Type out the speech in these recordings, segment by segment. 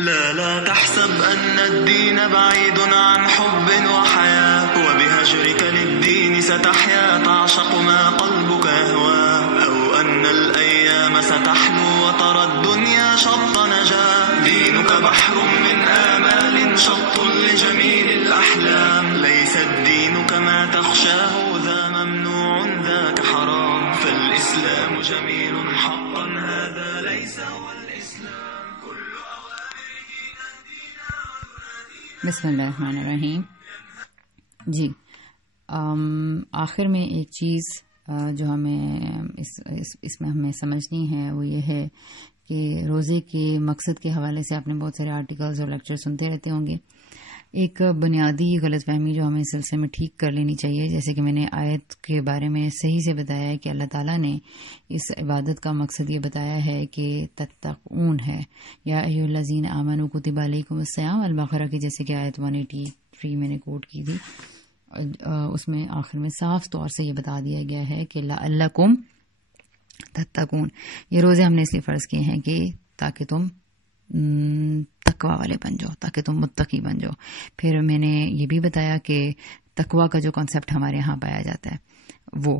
لا تحسب أن الدين بعيد عن حب وحياة، وبهجرك للدين ستحيا تعشق ما قلبك يهوى، أو أن الأيام ستحلو وترى الدنيا شط نجاة. دينك بحر من آمال شط لجميل الأحلام، ليس الدين كما تخشاه ذا ممنوع ذاك حرام، فالإسلام جميل حقا هذا ليس هو الإسلام، كل أوامره تهدينا وتنادينا. بسم اللہ الرحمن الرحیم. جی آخر میں ایک چیز جو ہمیں اس میں ہمیں سمجھنی ہے وہ یہ ہے کہ روزے کے مقصد کے حوالے سے آپ نے بہت سارے آرٹیکلز اور لیکچر سنتے رہتے ہوں گے. ایک بنیادی غلط فہمی جو ہمیں اس سلسلے میں ٹھیک کر لینی چاہیے، جیسے کہ میں نے آیت کے بارے میں صحیح سے بتایا ہے کہ اللہ تعالیٰ نے اس عبادت کا مقصد یہ بتایا ہے کہ تتقون ہے، یا ایھا الذین آمنوا کتب علیکم الصیام البقرہ کی، جیسے کہ آیت 183 میں نے کوٹ کی تھی. اس میں آخر میں صاف طور سے یہ بتا دیا گیا ہے کہ لعلکم تتقون، یہ روزے ہم نے اس لیے فرض کیے ہیں کہ تاکہ تم تقوی والے بن جاؤ، تاکہ تم متقی بن جاؤ. پھر میں نے یہ بھی بتایا کہ تقوی کا جو کانسیپٹ ہمارے یہاں پایا جاتا ہے وہ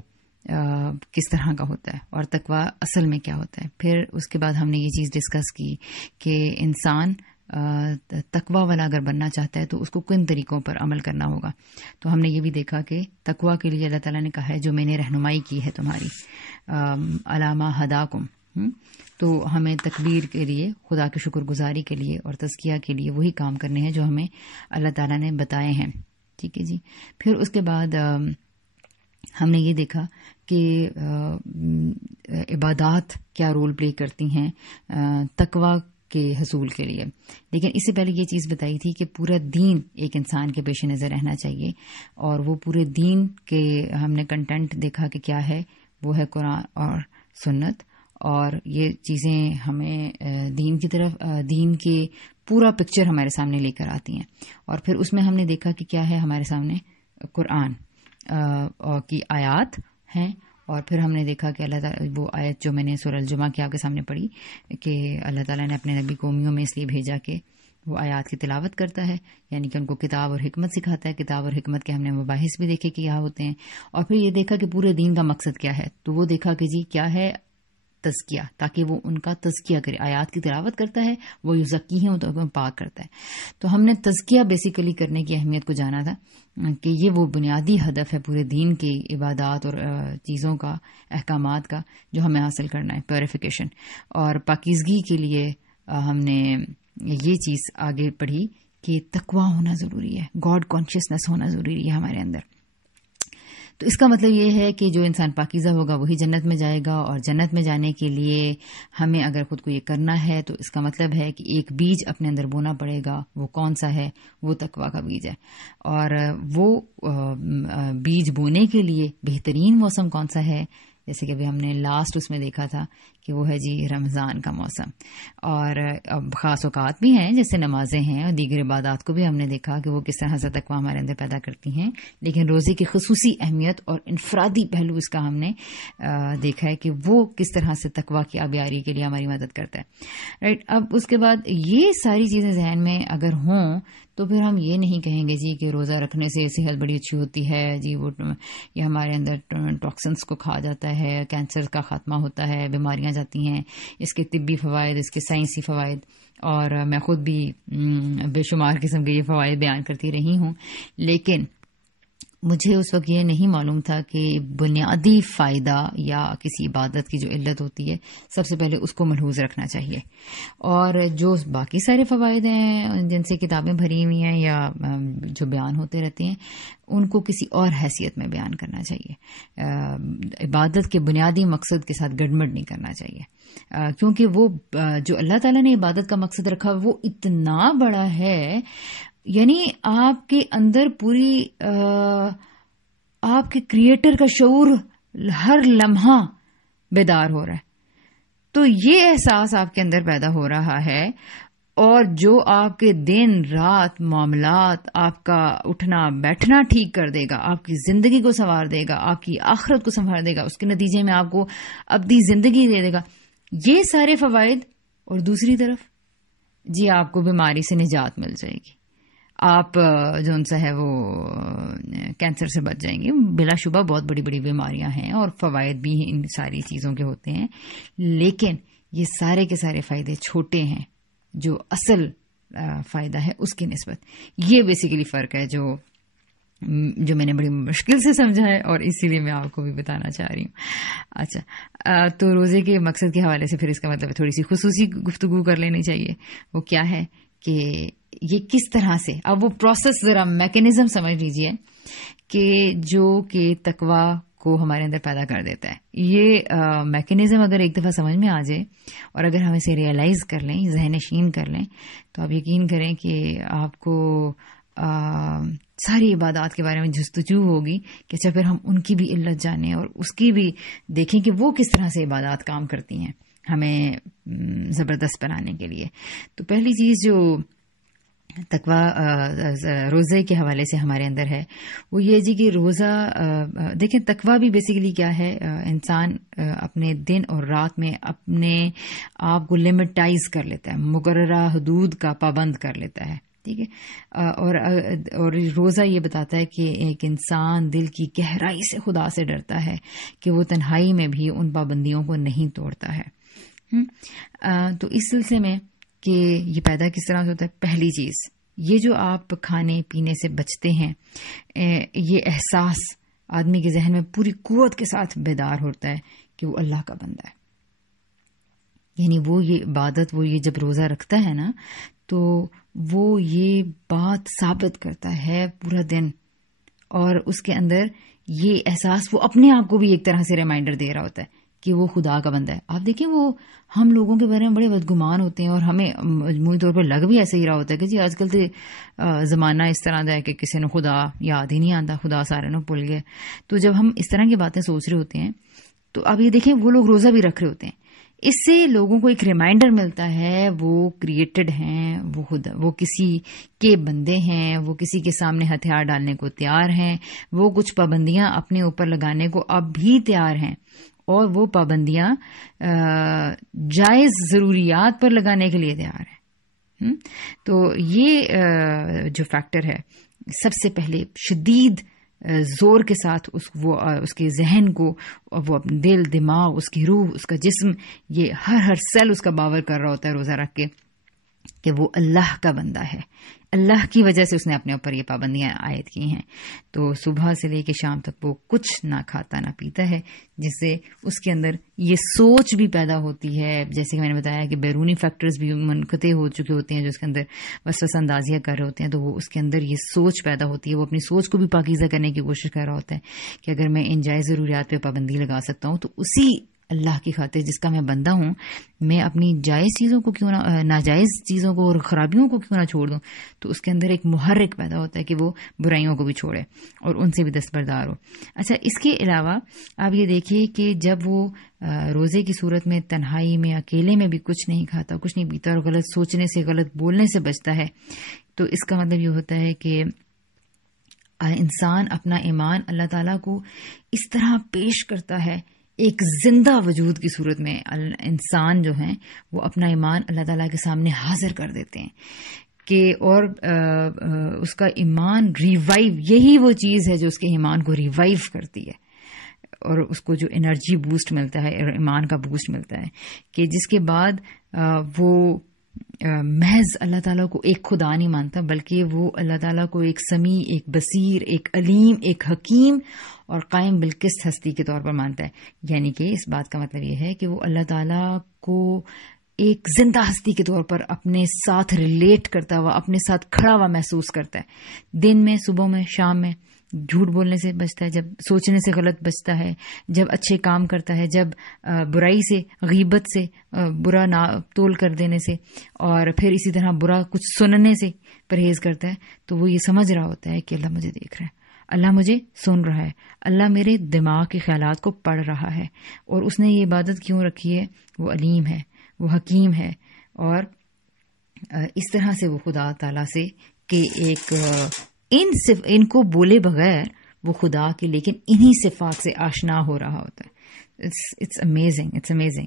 کس طرح کا ہوتا ہے اور تقوی اصل میں کیا ہوتا ہے. پھر اس کے بعد ہم نے یہ چیز ڈسکس کی کہ انسان تقوی والا اگر بننا چاہتا ہے تو اس کو کن طریقوں پر عمل کرنا ہوگا. تو ہم نے یہ بھی دیکھا کہ تقوی کے لیے اللہ تعالیٰ نے کہا ہے جو میں نے رہنمائی کی ہے تمہاری، علامہ ہداکم، تو ہمیں تکبیر کے لیے، خدا کی شکر گزاری کے لیے اور تزکیہ کے لیے وہی کام کرنے ہیں جو ہمیں اللہ تعالیٰ نے بتائے ہیں. ٹھیک ہے جی. پھر اس کے بعد ہم نے یہ دیکھا کہ عبادات کیا رول پلے کرتی ہیں تقوی کے حصول کے لیے. لیکن اس سے پہلے یہ چیز بتائی تھی کہ پورا دین ایک انسان کے پیش نظر رہنا چاہیے، اور وہ پورے دین کے ہم نے کنٹینٹ دیکھا کہ کیا ہے، وہ ہے قرآن اور سنت. اور یہ چیزیں ہمیں دین کی طرف، دین کے پورا پکچر ہمارے سامنے لے کر آتی ہیں. اور پھر اس میں ہم نے دیکھا کہ کیا ہے ہمارے سامنے قرآن کی آیات ہیں. اور پھر ہم نے دیکھا کہ اللہ تعالیٰ وہ آیت جو میں نے سورہ الجمعہ کی آپ کے سامنے پڑھی کہ اللہ تعالیٰ نے اپنے نبی کو امیوں میں اس لیے بھیجا کہ وہ آیات کی تلاوت کرتا ہے، یعنی کہ ان کو کتاب اور حکمت سکھاتا ہے. کتاب اور حکمت کے ہم نے مباحث بھی دیکھے کہ کیا ہوتے ہیں. اور پھر یہ دیکھا کہ پورے دین کا مقصد کیا ہے، تو وہ دیکھا کہ جی کیا ہے تزکیہ، تاکہ وہ ان کا تزکیہ کرے. آیات کی تلاوت کرتا ہے، وہ یزکی ہیں، تو پاک کرتا ہے. تو ہم نے تزکیہ بیسیکلی کرنے کی اہمیت کو جانا تھا کہ یہ وہ بنیادی ہدف ہے پورے دین کی عبادات اور چیزوں کا، احکامات کا جو ہمیں حاصل کرنا ہے، پیوریفیکیشن. اور پاکیزگی کے لیے ہم نے یہ چیز آگے پڑھی کہ تقوی ہونا ضروری ہے، گاڈ کانشیسنس ہونا ضروری ہے ہمارے اندر. تو اس کا مطلب یہ ہے کہ جو انسان پاکیزہ ہوگا وہی جنت میں جائے گا، اور جنت میں جانے کے لیے ہمیں اگر خود کو یہ کرنا ہے تو اس کا مطلب ہے کہ ایک بیج اپنے اندر بونا پڑے گا. وہ کون سا ہے؟ وہ تقویٰ کا بیج ہے. اور وہ بیج بونے کے لیے بہترین موسم کون سا ہے؟ جیسے کہ ابھی ہم نے لاسٹ اس میں دیکھا تھا کہ وہ ہے جی رمضان کا موسم. اور اب خاص اوقات بھی ہیں جیسے نمازیں ہیں اور دیگر عبادات کو بھی ہم نے دیکھا کہ وہ کس طرح سے تقویٰ ہمارے اندر پیدا کرتی ہیں. لیکن روزے کی خصوصی اہمیت اور انفرادی پہلو اس کا ہم نے دیکھا ہے کہ وہ کس طرح سے تقویٰ کی آبیاری کے لیے ہماری مدد کرتا ہے. رائٹ. اب اس کے بعد یہ ساری چیزیں ذہن میں اگر ہوں تو پھر ہم یہ نہیں کہیں گے جی کہ روزہ رکھنے سے صحت بڑی اچھی ہوتی ہے، جی وہ یہ ہمارے اندر ٹاکسنس کو کھا جاتا ہے، کینسر کا خاتمہ ہوتا ہے، بیماریاں جاتی ہیں. اس کے طبی فوائد، اس کے سائنسی فوائد، اور میں خود بھی بے شمار قسم کے یہ فوائد بیان کرتی رہی ہوں. لیکن مجھے اس وقت یہ نہیں معلوم تھا کہ بنیادی فائدہ یا کسی عبادت کی جو علت ہوتی ہے سب سے پہلے اس کو ملحوظ رکھنا چاہیے، اور جو باقی سارے فوائد ہیں جن سے کتابیں بھری ہوئی ہیں یا جو بیان ہوتے رہتے ہیں ان کو کسی اور حیثیت میں بیان کرنا چاہیے. عبادت کے بنیادی مقصد کے ساتھ گڑبڑ نہیں کرنا چاہیے، کیونکہ وہ جو اللہ تعالیٰ نے عبادت کا مقصد رکھا وہ اتنا بڑا ہے. یعنی آپ کے اندر پوری آپ کے کریٹر کا شعور ہر لمحہ بیدار ہو رہا ہے. تو یہ احساس آپ کے اندر پیدا ہو رہا ہے، اور جو آپ کے دن رات معاملات، آپ کا اٹھنا بیٹھنا ٹھیک کر دے گا، آپ کی زندگی کو سنوار دے گا، آپ کی آخرت کو سنوار دے گا، اس کے نتیجے میں آپ کو ابدی زندگی دے دے گا. یہ سارے فوائد. اور دوسری طرف جی آپ کو بیماری سے نجات مل جائے گی، آپ جو ان سا ہے وہ کینسر سے بچ جائیں گے. بلا شبہ بہت بڑی بڑی بیماریاں ہیں اور فوائد بھی ان ساری چیزوں کے ہوتے ہیں، لیکن یہ سارے کے سارے فائدے چھوٹے ہیں جو اصل فائدہ ہے اس کی نسبت. یہ بیسیکلی فرق ہے جو میں نے بڑی مشکل سے سمجھا ہے اور اسی لیے میں آپ کو بھی بتانا چاہ رہی ہوں. اچھا، تو روزے کے مقصد کے حوالے سے پھر اس کا مطلب تھوڑی سی خصوصی گفتگو کر لینی چاہیے. وہ کیا ہے کہ یہ کس طرح سے، اب وہ پروسیس ذرا میکینزم سمجھ لیجئے کہ جو کہ تقوی کو ہمارے اندر پیدا کر دیتا ہے. یہ میکینزم اگر ایک دفعہ سمجھ میں آ جائے اور اگر ہم اسے ریئلائز کر لیں، ذہن نشین کر لیں، تو آپ یقین کریں کہ آپ کو ساری عبادات کے بارے میں جستجو ہوگی کہ اچھا پھر ہم ان کی بھی علت جانیں اور اس کی بھی دیکھیں کہ وہ کس طرح سے عبادات کام کرتی ہیں ہمیں زبردست بنانے کے لیے. تو پہلی چیز جو تقوی روزے کے حوالے سے ہمارے اندر ہے وہ یہ جی کہ روزہ، دیکھیں تقوی بھی بیسیکلی کیا ہے، انسان اپنے دن اور رات میں اپنے آپ کو لمٹائز کر لیتا ہے، مقررہ حدود کا پابند کر لیتا ہے. ٹھیک ہے، اور روزہ یہ بتاتا ہے کہ ایک انسان دل کی گہرائی سے خدا سے ڈرتا ہے کہ وہ تنہائی میں بھی ان پابندیوں کو نہیں توڑتا ہے. تو اس سلسلے میں کہ یہ پیدا کس طرح سے ہوتا ہے، پہلی چیز یہ جو آپ کھانے پینے سے بچتے ہیں، یہ احساس آدمی کے ذہن میں پوری قوت کے ساتھ بیدار ہوتا ہے کہ وہ اللہ کا بندہ ہے. یعنی وہ یہ عبادت، وہ یہ جب روزہ رکھتا ہے نا تو وہ یہ بات ثابت کرتا ہے پورا دن، اور اس کے اندر یہ احساس وہ اپنے آپ کو بھی ایک طرح سے ریمائنڈر دے رہا ہوتا ہے کہ وہ خدا کا بندہ ہے. آپ دیکھیں وہ ہم لوگوں کے بارے میں بڑے بدگمان ہوتے ہیں اور ہمیں مجموعی طور پر لگ بھی ایسے ہی رہا ہوتا ہے کہ جی آج کل تو زمانہ اس طرح کا ہے کہ کسی نے خدا یاد ہی نہیں آتا، خدا سارے نے بھول گئے. تو جب ہم اس طرح کی باتیں سوچ رہے ہوتے ہیں تو اب یہ دیکھیں وہ لوگ روزہ بھی رکھ رہے ہوتے ہیں، اس سے لوگوں کو ایک ریمائنڈر ملتا ہے وہ کریٹڈ ہیں، وہ کسی کے بندے ہیں، وہ کسی کے سامنے ہتھیار ڈالنے کو تیار ہیں، وہ کچھ پابندیاں اپنے اوپر لگانے کو اب بھی تیار ہیں، اور وہ پابندیاں جائز ضروریات پر لگانے کے لیے تیار ہیں. تو یہ جو فیکٹر ہے سب سے پہلے شدید زور کے ساتھ اس کے ذہن کو، وہ اپنے دل، دماغ، اس کی روح، اس کا جسم، یہ ہر سیل اس کا باور کر رہا ہوتا ہے روزہ رکھ کے کہ وہ اللہ کا بندہ ہے. اللہ کی وجہ سے اس نے اپنے اوپر یہ پابندیاں عائد کی ہیں. تو صبح سے لے کے شام تک وہ کچھ نہ کھاتا نہ پیتا ہے، جس سے اس کے اندر یہ سوچ بھی پیدا ہوتی ہے، جیسے کہ میں نے بتایا کہ بیرونی فیکٹرز بھی منقطع ہو چکے ہوتے ہیں جو اس کے اندر وسوسہ اندازیاں کر رہے ہوتے ہیں، تو وہ اس کے اندر یہ سوچ پیدا ہوتی ہے. وہ اپنی سوچ کو بھی پاکیزہ کرنے کی کوشش کر رہا ہوتا ہے کہ اگر میں ان جائز ضروریات پہ پابندی لگا سکتا ہوں تو اسی اللہ کی خاطر جس کا میں بندہ ہوں، میں اپنی جائز چیزوں کو کیوں نہ، ناجائز چیزوں کو اور خرابیوں کو کیوں نہ چھوڑ دوں. تو اس کے اندر ایک محرک پیدا ہوتا ہے کہ وہ برائیوں کو بھی چھوڑے اور ان سے بھی دستبردار ہو. اچھا، اس کے علاوہ آپ یہ دیکھیے کہ جب وہ روزے کی صورت میں تنہائی میں اکیلے میں بھی کچھ نہیں کھاتا، کچھ نہیں پیتا اور غلط سوچنے سے، غلط بولنے سے بچتا ہے، تو اس کا مطلب یہ ہوتا ہے کہ انسان اپنا ایمان اللہ تعالیٰ کو اس طرح پیش کرتا ہے، ایک زندہ وجود کی صورت میں انسان جو ہیں وہ اپنا ایمان اللہ تعالیٰ کے سامنے حاضر کر دیتے ہیں کہ اور اس کا ایمان ریوائیو، یہی وہ چیز ہے جو اس کے ایمان کو ریوائیو کرتی ہے اور اس کو جو انرجی بوسٹ ملتا ہے، ایمان کا بوسٹ ملتا ہے کہ جس کے بعد وہ محض اللہ تعالیٰ کو ایک خدا نہیں مانتا، بلکہ وہ اللہ تعالیٰ کو ایک سمیع، ایک بصیر، ایک علیم، ایک حکیم اور قائم بالقسط ہستی کے طور پر مانتا ہے. یعنی کہ اس بات کا مطلب یہ ہے کہ وہ اللہ تعالیٰ کو ایک زندہ ہستی کے طور پر اپنے ساتھ ریلیٹ کرتا ہوا، اپنے ساتھ کھڑا ہوا محسوس کرتا ہے. دن میں، صبح میں، شام میں جھوٹ بولنے سے بچتا ہے، جب سوچنے سے غلط بچتا ہے، جب اچھے کام کرتا ہے، جب برائی سے، غیبت سے، برا نا تول کر دینے سے، اور پھر اسی طرح برا کچھ سننے سے پرہیز کرتا ہے، تو وہ یہ سمجھ رہا ہوتا ہے کہ اللہ مجھے دیکھ رہا ہے، اللہ مجھے سن رہا ہے، اللہ میرے دماغ کے خیالات کو پڑھ رہا ہے. اور اس نے یہ عبادت کیوں رکھی ہے؟ وہ علیم ہے، وہ حکیم ہے، اور اس طرح سے وہ خدا تعالیٰ سے کہ ایک ان کو بولے بغیر وہ خدا کے لیکن انہی صفات سے آشنا ہو رہا ہوتا ہے. It's amazing, it's amazing.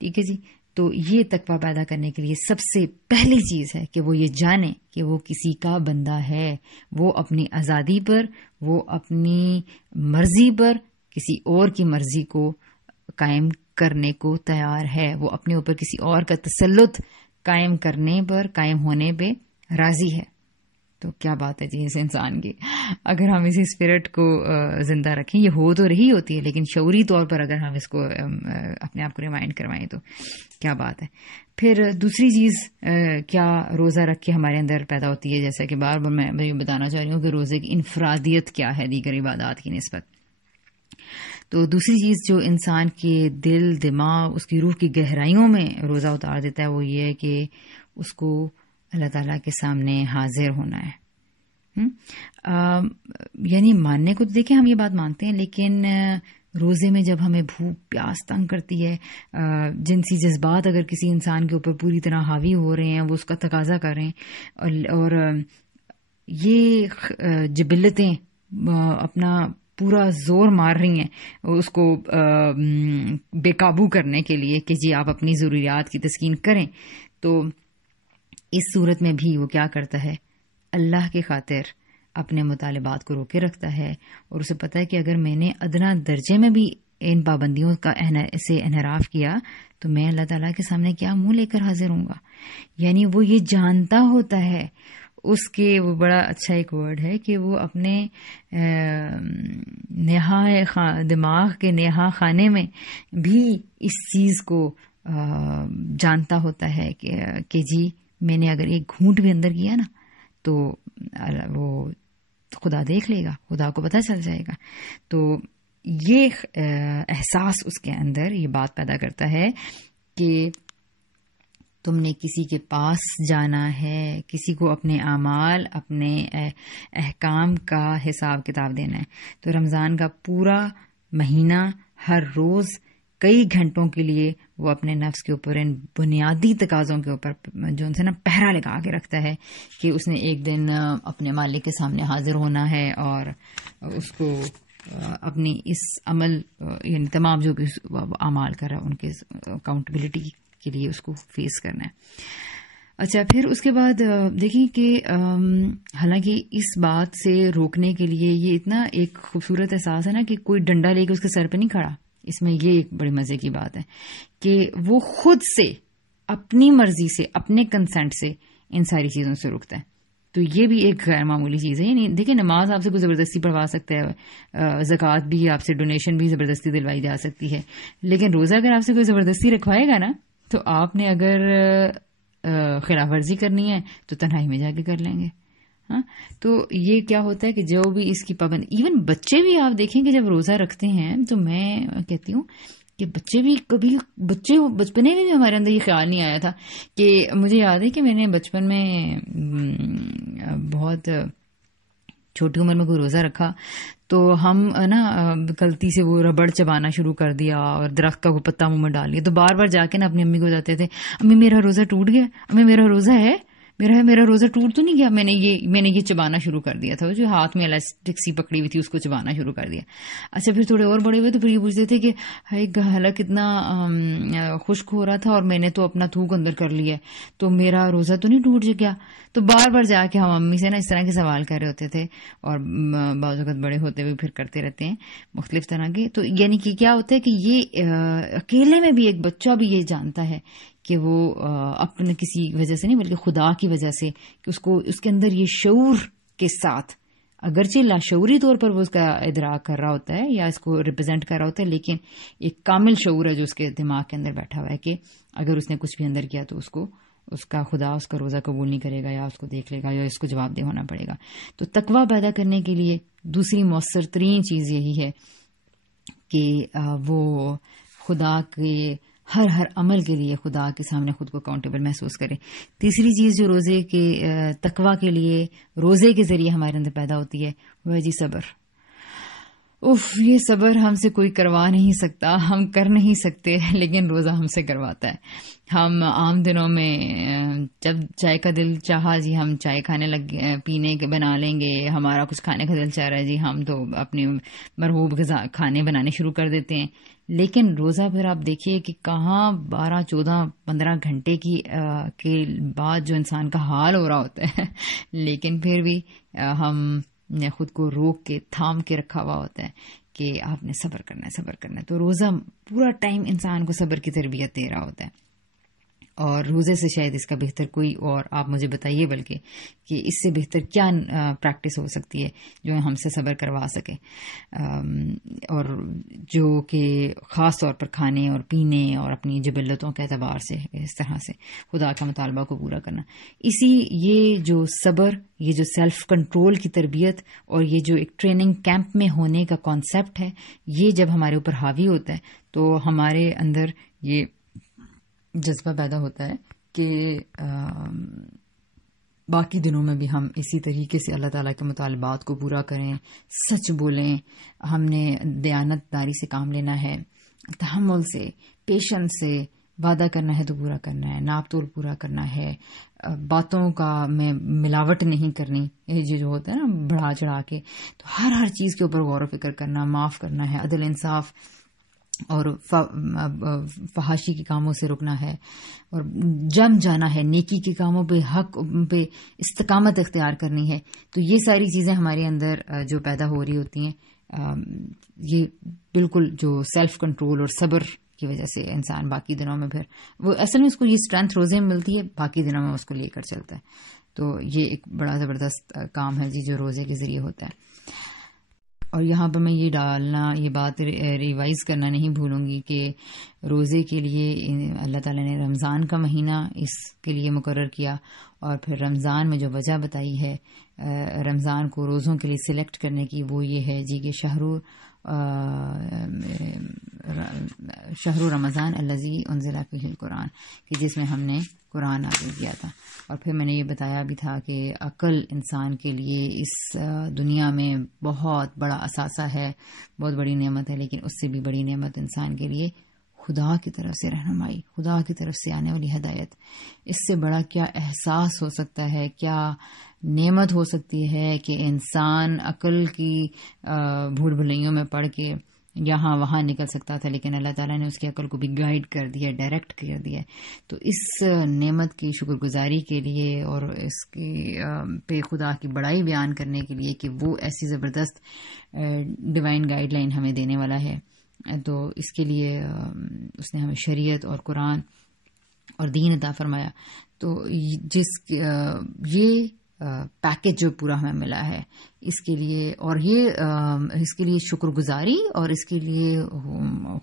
ٹھیک ہے جی. تو یہ تقویٰ پیدا کرنے کے لیے سب سے پہلی چیز ہے کہ وہ یہ جانے کہ وہ کسی کا بندہ ہے، وہ اپنی آزادی پر، وہ اپنی مرضی پر کسی اور کی مرضی کو قائم کرنے کو تیار ہے، وہ اپنے اوپر کسی اور کا تسلط قائم کرنے پر، قائم ہونے پہ راضی ہے۔ تو کیا بات ہے جی اس انسان کی، اگر ہم اسی اسپرٹ کو زندہ رکھیں، یہ ہو تو رہی ہوتی ہے لیکن شعوری طور پر اگر ہم اس کو اپنے آپ کو ریمائنڈ کروائیں تو کیا بات ہے۔ پھر دوسری چیز کیا روزہ رکھ کے ہمارے اندر پیدا ہوتی ہے، جیسا کہ بار بار میں یہ بتانا چاہ رہی ہوں کہ روزے کی انفرادیت کیا ہے دیگر عبادات کی نسبت۔ تو دوسری چیز جو انسان کے دل، دماغ، اس کی روح کی گہرائیوں میں روزہ اتار دیتا ہے وہ یہ ہے کہ اس کو اللہ تعالیٰ کے سامنے حاضر ہونا ہے۔ یعنی ماننے کو تو دیکھیں ہم یہ بات مانتے ہیں، لیکن روزے میں جب ہمیں بھوک پیاس تنگ کرتی ہے، جنسی جذبات اگر کسی انسان کے اوپر پوری طرح حاوی ہو رہے ہیں، وہ اس کا تقاضا کر رہے ہیں، اور یہ جبلتیں اپنا پورا زور مار رہی ہیں اس کو بے قابو کرنے کے لیے کہ جی آپ اپنی ضروریات کی تسکین کریں، تو اس صورت میں بھی وہ کیا کرتا ہے، اللہ کی خاطر اپنے مطالبات کو روکے رکھتا ہے، اور اسے پتہ ہے کہ اگر میں نے ادنا درجے میں بھی ان پابندیوں کا سے انحراف کیا تو میں اللہ تعالیٰ کے سامنے کیا منہ لے کر حاضر ہوں گا۔ یعنی وہ یہ جانتا ہوتا ہے، اس کے وہ بڑا اچھا ایک ورڈ ہے کہ وہ اپنے دماغ کے نہا خانے میں بھی اس چیز کو جانتا ہوتا ہے کہ جی میں نے اگر ایک گھونٹ بھی اندر کیا نا تو وہ خدا دیکھ لے گا، خدا کو پتہ چل جائے گا۔ تو یہ احساس اس کے اندر یہ بات پیدا کرتا ہے کہ تم نے کسی کے پاس جانا ہے، کسی کو اپنے اعمال، اپنے احکام کا حساب کتاب دینا ہے۔ تو رمضان کا پورا مہینہ ہر روز کئی گھنٹوں کے لیے وہ اپنے نفس کے اوپر ان بنیادی تقاضوں کے اوپر جو ان سے نا پہرا لگا کے رکھتا ہے کہ اس نے ایک دن اپنے مالک کے سامنے حاضر ہونا ہے اور اس کو اپنی اس عمل یعنی تمام جو بھی اعمال کر رہا ہے ان کے اکاؤنٹیبلٹی کے لیے اس کو فیس کرنا ہے۔ اچھا، پھر اس کے بعد دیکھیں کہ حالانکہ اس بات سے روکنے کے لیے یہ اتنا ایک خوبصورت احساس ہے نا کہ کوئی ڈنڈا لے کے اس کے سر پہ نہیں کھڑا، اس میں یہ ایک بڑی مزے کی بات ہے کہ وہ خود سے اپنی مرضی سے اپنے کنسنٹ سے ان ساری چیزوں سے رکتا ہے۔ تو یہ بھی ایک غیر معمولی چیز ہے۔ یعنی دیکھیں نماز آپ سے کوئی زبردستی پڑھوا سکتا ہے، زکوٰۃ بھی آپ سے ڈونیشن بھی زبردستی دلوائی جا سکتی ہے، لیکن روزہ اگر آپ سے کوئی زبردستی رکھوائے گا نا تو آپ نے اگر خلاف ورزی کرنی ہے تو تنہائی میں جا کے کر لیں گے۔ ہاں، تو یہ کیا ہوتا ہے کہ جو بھی اس کی پابند، ایون بچے بھی آپ دیکھیں کہ جب روزہ رکھتے ہیں تو میں کہتی ہوں کہ بچے بھی کبھی بچپنے میں بھی ہمارے اندر یہ خیال نہیں آیا تھا کہ مجھے یاد ہے کہ میں نے بچپن میں بہت چھوٹی عمر میں کوئی روزہ رکھا تو ہم نا غلطی سے وہ ربڑ چبانا شروع کر دیا اور درخت کا وہ پتا منہ میں ڈال لیا، تو بار بار جا کے نا اپنی امی کو جاتے تھے، امی میرا روزہ ٹوٹ گیا، امی میرا روزہ ہے، میرا روزہ ٹوٹ تو نہیں گیا، میں نے یہ چبانا شروع کر دیا تھا، جو ہاتھ میں الاسٹک سی پکڑی ہوئی تھی اس کو چبانا شروع کر دیا۔ اچھا، پھر تھوڑے اور بڑے ہوئے تو پھر یہ پوچھتے تھے کہ ہائی گلا کتنا خشک ہو رہا تھا اور میں نے تو اپنا تھوک اندر کر لیا تو میرا روزہ تو نہیں ٹوٹ گیا۔ تو بار بار جا کے ہم امی سے نا اس طرح کے سوال کر رہے ہوتے تھے، اور بعض اوقات بڑے ہوتے ہوئے پھر کرتے رہتے ہیں مختلف طرح کے۔ تو یعنی کہ کیا ہوتا ہے کہ یہ اکیلے میں بھی ایک بچہ بھی یہ جانتا ہے کہ وہ اپنے کسی وجہ سے نہیں بلکہ خدا کی وجہ سے کہ اس کے اندر یہ شعور کے ساتھ، اگرچہ لاشعوری طور پر وہ اس کا ادراک کر رہا ہوتا ہے یا اس کو ریپرزینٹ کر رہا ہوتا ہے، لیکن ایک کامل شعور ہے جو اس کے دماغ کے اندر بیٹھا ہوا ہے کہ اگر اس نے کچھ بھی اندر کیا تو اس کا خدا اس کا روزہ قبول نہیں کرے گا یا اس کو دیکھ لے گا یا اس کو جواب دہ ہونا پڑے گا۔ تو تقویٰ پیدا کرنے کے لیے دوسری مؤثر ترین چیز یہی ہے کہ وہ خدا کے ہر عمل کے لیے خدا کے سامنے خود کو اکاؤنٹیبل محسوس کرے۔ تیسری چیز جو روزے کے تقویٰ کے لیے روزے کے ذریعے ہمارے اندر پیدا ہوتی ہے وہ ہے جی صبر۔ یہ صبر ہم سے کوئی کروا نہیں سکتا، ہم کر نہیں سکتے، لیکن روزہ ہم سے کرواتا ہے۔ ہم عام دنوں میں جب چائے کا دل چاہا جی ہم چائے کھانے پینے کے بنا لیں گے، ہمارا کچھ کھانے کا دل چاہ رہا ہے جی ہم تو اپنی مرغوب غذا کھانے بنانے شروع کر دیتے ہیں، لیکن روزہ پھر آپ دیکھیے کہ کہاں 12, 14, 15 گھنٹے کے بعد جو انسان کا حال ہو رہا ہوتا ہے، لیکن پھر بھی ہم نے خود کو روک کے تھام کے رکھا ہوا ہوتا ہے کہ آپ نے صبر کرنا ہے، صبر کرنا ہے. تو روزہ پورا ٹائم انسان کو صبر کی تربیت دے رہا ہوتا ہے، اور روزے سے شاید اس کا بہتر کوئی اور آپ مجھے بتائیے بلکہ کہ اس سے بہتر کیا پریکٹس ہو سکتی ہے جو ہم سے صبر کروا سکے، اور جو کہ خاص طور پر کھانے اور پینے اور اپنی جبلتوں کے اعتبار سے اس طرح سے خدا کا مطالبہ کو پورا کرنا. یہ جو صبر، یہ جو سیلف کنٹرول کی تربیت اور یہ جو ایک ٹریننگ کیمپ میں ہونے کا کانسیپٹ ہے، یہ جب ہمارے اوپر حاوی ہوتا ہے تو ہمارے اندر یہ جذبہ پیدا ہوتا ہے کہ باقی دنوں میں بھی ہم اسی طریقے سے اللہ تعالیٰ کے مطالبات کو پورا کریں، سچ بولیں، ہم نے دیانت داری سے کام لینا ہے، تحمل سے، پیشنس سے، وعدہ کرنا ہے تو پورا کرنا ہے، ناپ تول پورا کرنا ہے، باتوں کا میں ملاوٹ نہیں کرنی، یہ جو ہوتا ہے نا بڑھا چڑھا کے، تو ہر چیز کے اوپر غور و فکر کرنا، معاف کرنا ہے، عدل انصاف اور فحاشی کے کاموں سے رکنا ہے، اور جم جانا ہے، نیکی کے کاموں پہ، حق پہ استقامت اختیار کرنی ہے. تو یہ ساری چیزیں ہمارے اندر جو پیدا ہو رہی ہوتی ہیں، یہ بالکل جو سیلف کنٹرول اور صبر کی وجہ سے انسان باقی دنوں میں پھر وہ اصل میں اس کو یہ اسٹرینتھ روزے میں ملتی ہے، باقی دنوں میں اس کو لے کر چلتا ہے. تو یہ ایک بڑا زبردست کام ہے جو روزے کے ذریعے ہوتا ہے. اور یہاں پہ میں یہ بات ریوائز کرنا نہیں بھولوں گی کہ روزے کے لیے اللہ تعالیٰ نے رمضان کا مہینہ اس کے لیے مقرر کیا، اور پھر رمضان میں جو وجہ بتائی ہے رمضان کو روزوں کے لیے سلیکٹ کرنے کی، وہ یہ ہے کہ شہر رمضان الذی انزل فیہ القرآن، کہ جس میں ہم نے قرآن نازل کیا تھا. اور پھر میں نے یہ بتایا بھی تھا کہ عقل انسان کے لیے اس دنیا میں بہت بڑا اثاثہ ہے، بہت بڑی نعمت ہے، لیکن اس سے بھی بڑی نعمت انسان کے لیے خدا کی طرف سے رہنمائی، خدا کی طرف سے آنے والی ہدایت. اس سے بڑا کیا احساس ہو سکتا ہے، کیا نعمت ہو سکتی ہے کہ انسان عقل کی بھول بھلائیوں میں پڑھ کے یہاں وہاں نکل سکتا تھا، لیکن اللہ تعالیٰ نے اس کی عقل کو بھی گائیڈ کر دیا، ڈائریکٹ کر دیا. تو اس نعمت کی شکر گزاری کے لیے اور اس کی پہ خدا کی بڑائی بیان کرنے کے لیے کہ وہ ایسی زبردست ڈیوائن گائیڈ لائن ہمیں دینے والا ہے، تو اس کے لیے اس نے ہمیں شریعت اور قرآن اور دین عطا فرمایا. تو یہ پیکج جو پورا ہمیں ملا ہے، اس کے لیے اور اس کے لیے شکر گزاری اور اس کے لیے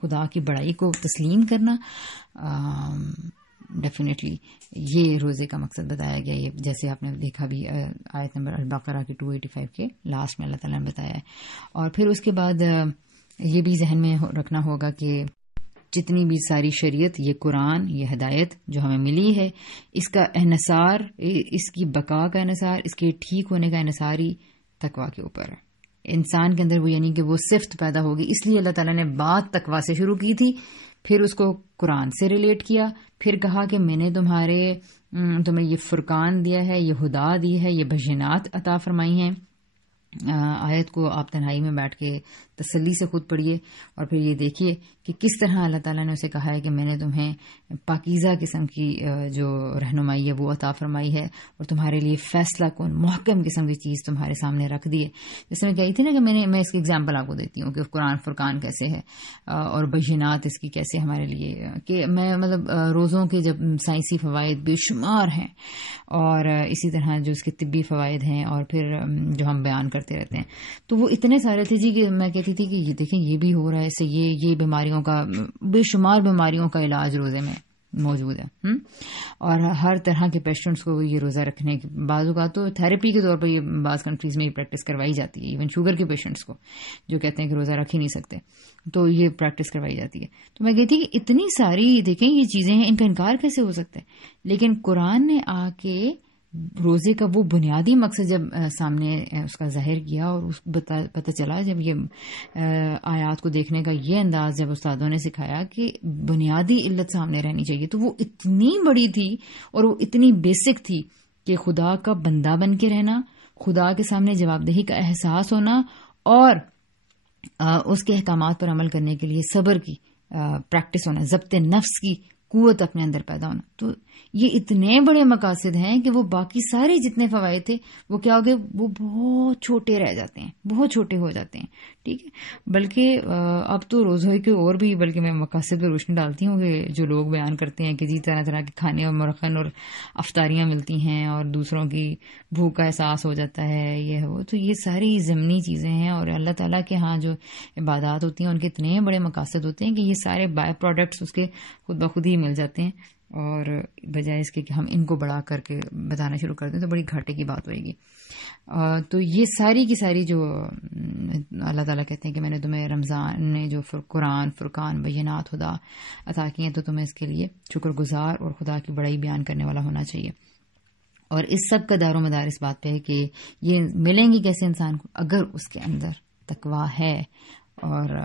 خدا کی بڑائی کو تسلیم کرنا، ڈیفینیٹلی یہ روزے کا مقصد بتایا گیا. یہ جیسے آپ نے دیکھا بھی آیت نمبر البقرہ کی 285 کے لاسٹ میں اللہ تعالیٰ نے بتایا ہے. اور پھر اس کے بعد یہ بھی ذہن میں رکھنا ہوگا کہ جتنی بھی ساری شریعت، یہ قرآن، یہ ہدایت جو ہمیں ملی ہے، اس کا انحصار، اس کی بقا کا انحصار، اس کے ٹھیک ہونے کا انحصار ہی تقویٰ کے اوپر ہے. انسان کے اندر وہ یعنی کہ وہ صفت پیدا ہوگی. اس لیے اللہ تعالیٰ نے بات تقویٰ سے شروع کی تھی، پھر اس کو قرآن سے ریلیٹ کیا، پھر کہا کہ میں نے تمہیں یہ فرقان دیا ہے، یہ ہدا دی ہے، یہ بینات عطا فرمائی ہیں. آیت کو آپ تنہائی میں بیٹھ کے تسلی سے خود پڑھیے اور پھر یہ دیکھیے کہ کس طرح اللہ تعالیٰ نے اسے کہا ہے کہ میں نے تمہیں پاکیزہ قسم کی جو رہنمائی ہے وہ عطا فرمائی ہے، اور تمہارے لیے فیصلہ کن محکم قسم کی چیز تمہارے سامنے رکھ دی ہے. جیسے میں کہی تھی نا کہ میں اس کی اگزامپل آپ کو دیتی ہوں کہ قرآن فرقان کیسے ہے اور بینات اس کی کیسے ہمارے لیے، کہ میں روزوں کے جب سائنسی فوائد بے شمار ہیں، اور اسی طرح جو اس کے طبی فوائد ہیں، اور پھر جو ہم بیان کرتے رہتے ہیں، تو وہ اتنے سارے تھے جی کہ میں کہتی تھی کہ یہ دیکھیں یہ بھی ہو رہا ہے، اس سے یہ بیماریوں کا، بے شمار بیماریوں کا علاج روزے میں موجود ہے. اور ہر طرح کے پیشنٹس کو یہ روزہ رکھنے کے بعض اوقات تو تھراپی کے طور پر یہ بعض کنٹریز میں یہ پریکٹس کروائی جاتی ہے. ایون شوگر کے پیشنٹس کو جو کہتے ہیں کہ روزہ رکھ ہی نہیں سکتے، تو یہ پریکٹس کروائی جاتی ہے. تو میں کہتی کہ اتنی ساری دیکھیں یہ چیزیں ہیں، ان کا انکار کیسے ہو سکتا ہے. لیکن قرآن نے آ کے روزے کا وہ بنیادی مقصد جب سامنے اس کا ظاہر کیا، اور پتہ چلا جب یہ آیات کو دیکھنے کا یہ انداز جب استادوں نے سکھایا کہ بنیادی علت سامنے رہنی چاہیے، تو وہ اتنی بڑی تھی اور وہ اتنی بیسک تھی کہ خدا کا بندہ بن کے رہنا، خدا کے سامنے جواب دہی کا احساس ہونا، اور اس کے احکامات پر عمل کرنے کے لیے صبر کی پریکٹس ہونا، ضبط نفس کی قوت اپنے اندر پیدا ہونا. تو یہ اتنے بڑے مقاصد ہیں کہ وہ باقی سارے جتنے فوائد تھے وہ کیا ہو گئے، وہ بہت چھوٹے رہ جاتے ہیں، بہت چھوٹے ہو جاتے ہیں. ٹھیک ہے، بلکہ اب تو روزے کے اور بھی، بلکہ میں مقاصد پہ روشنی ڈالتی ہوں کہ جو لوگ بیان کرتے ہیں کہ جی طرح طرح کے کھانے اور مرخن اور افطاریاں ملتی ہیں اور دوسروں کی بھوک کا احساس ہو جاتا ہے، یہ وہ، تو یہ ساری ضمنی چیزیں ہیں. اور اللہ تعالیٰ کے ہاں جو عبادات ہوتی ہیں ان کے اتنے بڑے مقاصد ہوتے ہیں کہ یہ سارے بائی پروڈکٹس اس کے خود بخود ہی مل جاتے ہیں، اور بجائے اس کے کہ ہم ان کو بڑا کر کے بتانا شروع کر دیں تو بڑی گھاٹے کی بات ہوئے گی. تو یہ ساری کی ساری جو اللہ تعالیٰ کہتے ہیں کہ میں نے تمہیں رمضان نے جو قرآن، فرقان، بینات، ہدا عطا کیے ہیں تو تمہیں اس کے لیے شکر گزار اور خدا کی بڑائی بیان کرنے والا ہونا چاہیے. اور اس سب کا دار و مدار اس بات پہ ہے کہ یہ ملیں گی کیسے انسان کو، اگر اس کے اندر تقویٰ ہے. اور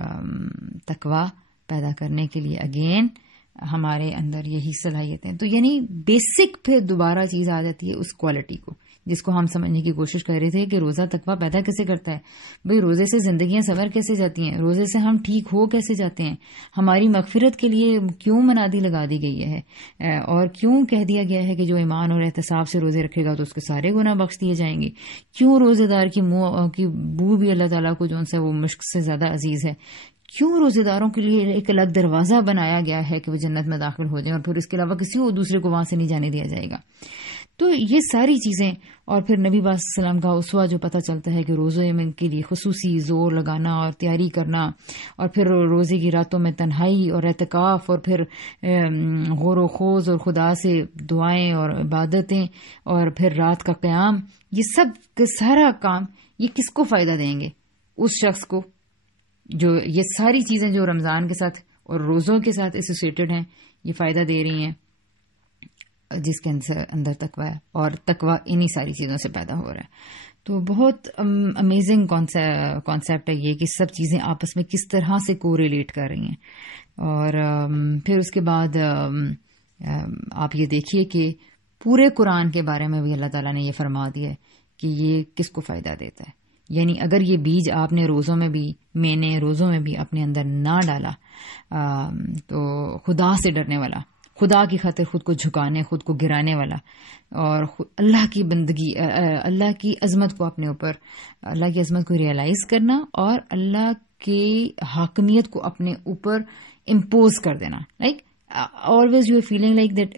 تقویٰ پیدا کرنے کے لیے اگین ہمارے اندر یہی صلاحیتیں، تو یعنی بیسک پھر دوبارہ چیز آ جاتی ہے اس کوالٹی کو جس کو ہم سمجھنے کی کوشش کر رہے تھے کہ روزہ تقویٰ پیدا کیسے کرتا ہے. بھئی روزے سے زندگیاں سنور کیسے جاتی ہیں، روزے سے ہم ٹھیک ہو کیسے جاتے ہیں، ہماری مغفرت کے لیے کیوں منادی لگا دی گئی ہے، اور کیوں کہہ دیا گیا ہے کہ جو ایمان اور احتساب سے روزے رکھے گا تو اس کے سارے گناہ بخش دیے جائیں گے، کیوں روزے دار کی منہ کی بو بھی اللہ تعالیٰ کو جو ہے وہ مشک سے زیادہ عزیز ہے، کیوں روزے داروں کے لیے ایک الگ دروازہ بنایا گیا ہے کہ وہ جنت میں داخل ہو جائیں اور پھر اس کے علاوہ کسی اور دوسرے کو وہاں سے نہیں جانے دیا جائے گا. تو یہ ساری چیزیں، اور پھر نبی پاک صلی اللہ علیہ وسلم کا اسوہ جو پتہ چلتا ہے کہ روزے میں کے لیے خصوصی زور لگانا اور تیاری کرنا، اور پھر روزے کی راتوں میں تنہائی اور اعتکاف، اور پھر غور و خوض اور خدا سے دعائیں اور عبادتیں، اور پھر رات کا قیام، یہ سب کا سارا کام یہ کس کو فائدہ دیں گے؟ اس شخص کو جو یہ ساری چیزیں جو رمضان کے ساتھ اور روزوں کے ساتھ ایسوسیٹڈ ہیں یہ فائدہ دے رہی ہیں، جس کے اندر تقویٰ ہے، اور تقویٰ انہی ساری چیزوں سے پیدا ہو رہا ہے. تو بہت امیزنگ کانسیپٹ ہے یہ کہ سب چیزیں آپس میں کس طرح سے کو ریلیٹ کر رہی ہیں. اور پھر اس کے بعد آپ یہ دیکھیے کہ پورے قرآن کے بارے میں بھی اللہ تعالیٰ نے یہ فرما دیا ہے کہ یہ کس کو فائدہ دیتا ہے. یعنی اگر یہ بیج آپ نے روزوں میں بھی، میں نے روزوں میں بھی اپنے اندر نہ ڈالا تو خدا سے ڈرنے والا، خدا کی خاطر خود کو جھکانے، خود کو گرانے والا، اور اللہ کی بندگی، اللہ کی عظمت کو اپنے اوپر، اللہ کی عظمت کو ریئلائز کرنا اور اللہ کی حاکمیت کو اپنے اوپر امپوز کر دینا. Like always you are feeling like that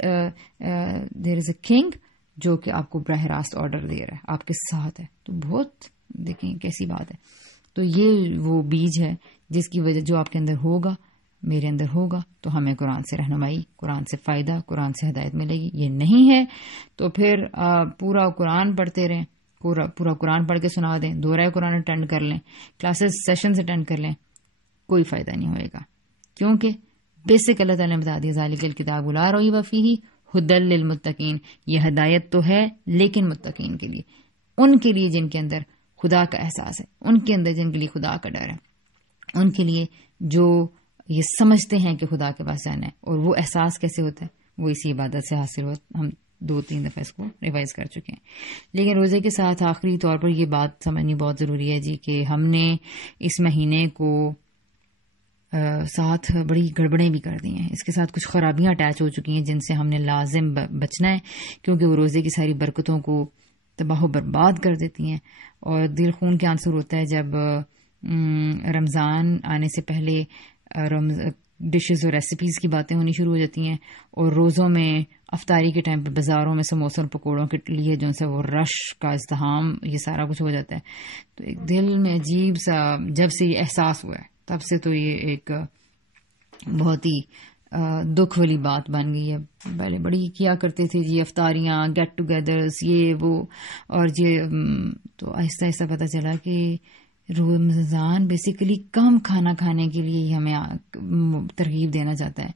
there is a king جو کہ آپ کو براہ راست آرڈر دے رہا ہے، آپ کے ساتھ ہے. تو بہت دیکھیں کیسی بات ہے. تو یہ وہ بیج ہے جس کی وجہ جو آپ کے اندر ہوگا، میرے اندر ہوگا، تو ہمیں قرآن سے رہنمائی، قرآن سے فائدہ، قرآن سے ہدایت ملے گی. یہ نہیں ہے تو پھر پورا قرآن پڑھتے رہیں، پورا قرآن پڑھ کے سنا دیں، دورہ قرآن اٹینڈ کر لیں، کلاسز سیشنز اٹینڈ کر لیں، کوئی فائدہ نہیں ہوئے گا. کیونکہ بیسک اللہ تعالیٰ نے بتا دیا ذالک الکتاب لا ریب فیہ ھدی للمتقین، یہ ہدایت تو ہے لیکن متقین کے لیے، ان کے لیے جن کے اندر خدا کا احساس ہے، ان کے اندر جن کے لیے خدا کا ڈر ہے، ان کے لیے جو یہ سمجھتے ہیں کہ خدا کے پاس جانا ہے. اور وہ احساس کیسے ہوتا ہے؟ وہ اسی عبادت سے حاصل ہوتا. ہم 2-3 دفعہ اس کو ریوائز کر چکے ہیں. لیکن روزے کے ساتھ آخری طور پر یہ بات سمجھنی بہت ضروری ہے جی کہ ہم نے اس مہینے کو ساتھ بڑی گڑبڑیں بھی کر دی ہیں، اس کے ساتھ کچھ خرابیاں اٹیچ ہو چکی ہیں جن سے ہم نے لازم بچنا ہے، کیونکہ وہ روزے کی ساری برکتوں کو تباہ و برباد کر دیتی ہیں. اور دل خون کے آنسر ہوتا ہے جب رمضان آنے سے پہلے ڈشز اور ریسیپیز کی باتیں ہونی شروع ہو جاتی ہیں، اور روزوں میں افطاری کے ٹائم پہ بازاروں میں سموسوں اور پکوڑوں کے لیے جو ہے وہ رش کا ازدحام، یہ سارا کچھ ہو جاتا ہے. تو ایک دل میں عجیب سا جب سے یہ احساس ہوا ہے تب سے تو یہ ایک بہت ہی دکھ والی بات بن گئی ہے. پہلے بڑی کیا کرتے تھے جی افطاریاں، گیٹ ٹوگیدرز، یہ وہ، اور یہ تو آہستہ آہستہ پتہ چلا کہ رمضان بیسیکلی کم کھانا کھانے کے لیے ہی ہمیں ترغیب دینا چاہتا ہے.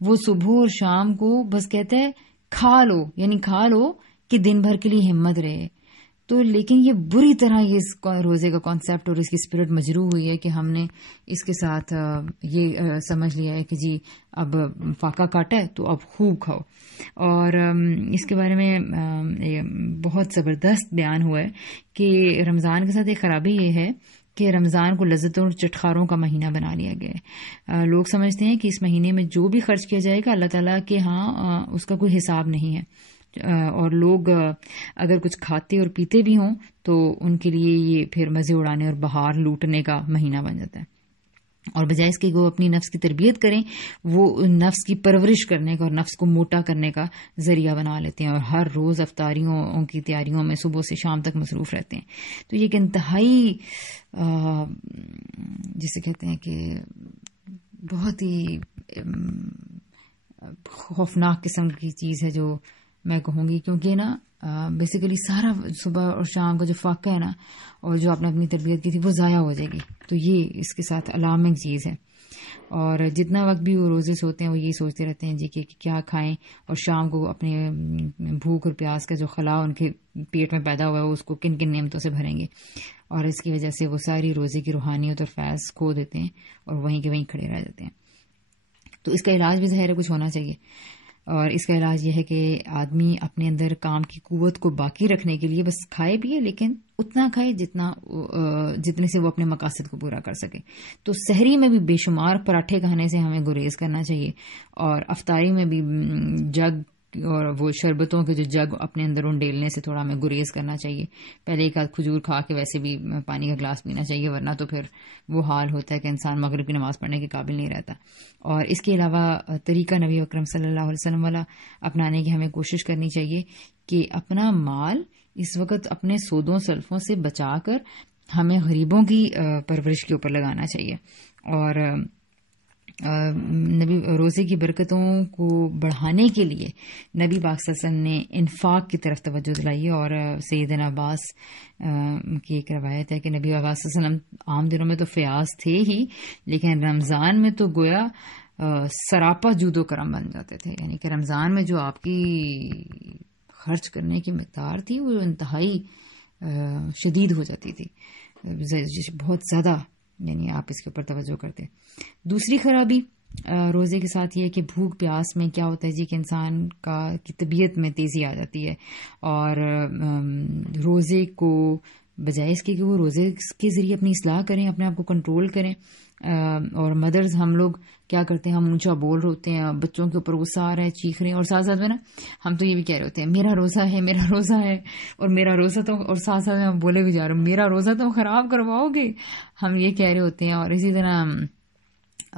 وہ صبح اور شام کو بس کہتا ہے کھا لو، یعنی کھا لو کہ دن بھر کے لیے ہمت رہے. تو لیکن یہ بری طرح یہ اس روزے کا کانسیپٹ اور اس کی اسپرٹ مجروح ہوئی ہے کہ ہم نے اس کے ساتھ یہ سمجھ لیا ہے کہ جی اب فاقہ کاٹا ہے تو اب خوب کھاؤ. اور اس کے بارے میں بہت زبردست بیان ہوا ہے کہ رمضان کے ساتھ ایک خرابی یہ ہے کہ رمضان کو لذتوں اور چٹخاروں کا مہینہ بنا لیا گیا ہے. لوگ سمجھتے ہیں کہ اس مہینے میں جو بھی خرچ کیا جائے گا اللہ تعالیٰ کے ہاں اس کا کوئی حساب نہیں ہے, اور لوگ اگر کچھ کھاتے اور پیتے بھی ہوں تو ان کے لیے یہ پھر مزے اڑانے اور بہار لوٹنے کا مہینہ بن جاتا ہے. اور بجائے اس کے وہ اپنی نفس کی تربیت کریں, وہ نفس کی پرورش کرنے کا اور نفس کو موٹا کرنے کا ذریعہ بنا لیتے ہیں, اور ہر روز افطاریوں کی تیاریوں میں صبح سے شام تک مصروف رہتے ہیں. تو یہ ایک انتہائی جسے کہتے ہیں کہ بہت ہی خوفناک قسم کی چیز ہے جو میں کہوں گی, کیونکہ نا بیسیکلی سارا صبح اور شام کا جو فاقہ ہے نا, اور جو آپ نے اپنی تربیت کی تھی وہ ضائع ہو جائے گی. تو یہ اس کے ساتھ الارمنگ چیز ہے. اور جتنا وقت بھی وہ روزے سے ہوتے ہیں وہ یہی سوچتے رہتے ہیں جی کہ کیا کھائیں, اور شام کو اپنے بھوک اور پیاس کا جو خلا ان کے پیٹ میں پیدا ہوا ہے اس کو کن کن نعمتوں سے بھریں گے, اور اس کی وجہ سے وہ ساری روزے کی روحانیت اور فیض کھو دیتے ہیں اور وہیں کے وہیں کھڑے رہ جاتے ہیں. تو اس کا علاج بھی ظاہر ہے کچھ ہونا چاہیے, اور اس کا علاج یہ ہے کہ آدمی اپنے اندر کام کی قوت کو باقی رکھنے کے لیے بس کھائے پیے, لیکن اتنا کھائے جتنے سے وہ اپنے مقاصد کو پورا کر سکے. تو سحری میں بھی بے شمار پراٹھے کھانے سے ہمیں گریز کرنا چاہیے, اور افطاری میں بھی جگ اور وہ شربتوں کے جو جگ اپنے اندر انڈیلنے سے تھوڑا ہمیں گریز کرنا چاہیے. پہلے ایک آدھ کھجور کھا کے ویسے بھی پانی کا گلاس پینا چاہیے, ورنہ تو پھر وہ حال ہوتا ہے کہ انسان مغرب کی نماز پڑھنے کے قابل نہیں رہتا. اور اس کے علاوہ طریقہ نبی اکرم صلی اللہ علیہ وسلم والا اپنانے کی ہمیں کوشش کرنی چاہیے کہ اپنا مال اس وقت اپنے سودوں سلفوں سے بچا کر ہمیں غریبوں کی پرورش کے اوپر لگانا چاہیے. اور نبی روزے کی برکتوں کو بڑھانے کے لیے نبی پاک صلی اللہ علیہ وسلم نے انفاق کی طرف توجہ دلائی ہے. اور سیدنا عباس کی ایک روایت ہے کہ نبی عباس صلی اللہ علیہ وسلم عام دنوں میں تو فیاض تھے ہی, لیکن رمضان میں تو گویا سراپا جود و کرم بن جاتے تھے. یعنی کہ رمضان میں جو آپ کی خرچ کرنے کی مقدار تھی وہ انتہائی شدید ہو جاتی تھی, بہت زیادہ, یعنی آپ اس کے اوپر توجہ کرتے. دوسری خرابی روزے کے ساتھ یہ ہے کہ بھوک پیاس میں کیا ہوتا ہے جی کہ انسان کی طبیعت میں تیزی آ جاتی ہے, اور روزے کو بجائے اس کے کہ وہ روزے کے ذریعے اپنی اصلاح کریں, اپنے آپ کو کنٹرول کریں. اور مدرز ہم لوگ کیا کرتے ہیں, ہم اونچا بول رہے ہوتے ہیں, بچوں کے اوپر غصہ آ رہا ہے, چیخ رہے ہیں, اور ساتھ ساتھ میں نا ہم تو یہ بھی کہہ رہے ہوتے ہیں میرا روزہ ہے, میرا روزہ ہے, اور میرا روزہ تو, اور ساتھ ساتھ میں ہم بولے بھی جا رہے ہیں میرا روزہ تو خراب کرواؤ گے, ہم یہ کہہ رہے ہوتے ہیں. اور اسی طرح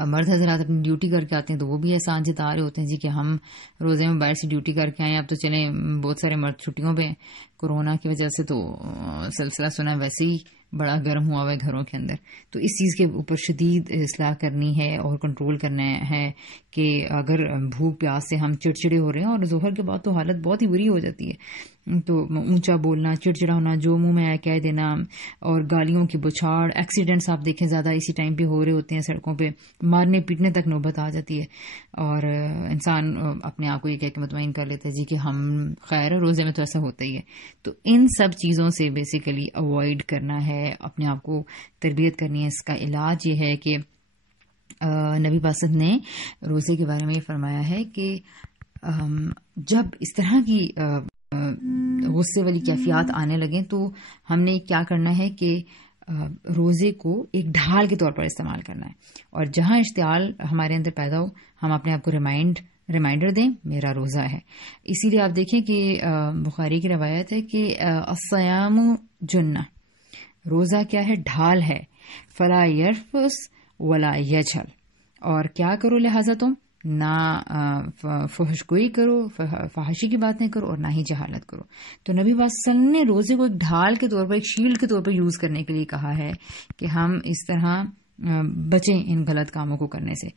مرد حضرات اپنی ڈیوٹی کر کے آتے ہیں تو وہ بھی احسان جتا رہے ہوتے ہیں جی کہ ہم روزے میں باہر سے ڈیوٹی کر کے آئے, اب تو چلیں بہت سارے مرد چھٹیوں پہ کورونا کی وجہ سے, تو سلسلہ سنا ویسے ہی بڑا گرم ہوا ہوا ہے گھروں کے اندر. تو اس چیز کے اوپر شدید اصلاح کرنی ہے اور کنٹرول کرنا ہے کہ اگر بھوک پیاس سے ہم چڑچڑے ہو رہے ہیں, اور ظہر کے بعد تو حالت بہت ہی بری ہو جاتی ہے, تو اونچا بولنا, چڑچڑا ہونا, جو منہ میں آیا کہہ دینا, اور گالیوں کی بچھاڑ. ایکسیڈنٹس آپ دیکھیں زیادہ اسی ٹائم پہ ہو رہے ہوتے ہیں سڑکوں پہ, مارنے پیٹنے تک نوبت آ جاتی ہے, اور انسان اپنے آپ کو یہ کہہ کے مطمئن کر لیتا ہے جی کہ ہم خیر ہے, روزے میں تو ایسا ہوتا ہی ہے. تو ان سب چیزوں سے بیسیکلی اوائڈ کرنا ہے, اپنے آپ کو تربیت کرنی ہے. اس کا علاج یہ ہے کہ نبی پاک نے روزے کے بارے میں یہ فرمایا ہے کہ جب اس طرح کی غصے والی کیفیات آنے لگیں تو ہم نے کیا کرنا ہے کہ روزے کو ایک ڈھال کے طور پر استعمال کرنا ہے, اور جہاں اشتعال ہمارے اندر پیدا ہو ہم اپنے آپ کو ریمائنڈر دیں میرا روزہ ہے. اسی لیے آپ دیکھیں کہ بخاری کی روایت ہے کہ الصیام جنہ, روزہ کیا ہے, ڈھال ہے. فلا یرفس ولا یجہل, اور کیا کرو لہذا تم نہ فحش گوئی کرو, فحاشی کی باتیں کرو, اور نہ ہی جہالت کرو. تو نبی پاک صلی اللہ علیہ وسلم نے روزے کو ایک ڈھال کے طور پر, ایک شیلڈ کے طور پر یوز کرنے کے لیے کہا ہے کہ ہم اس طرح بچیں ان غلط کاموں کو کرنے سے.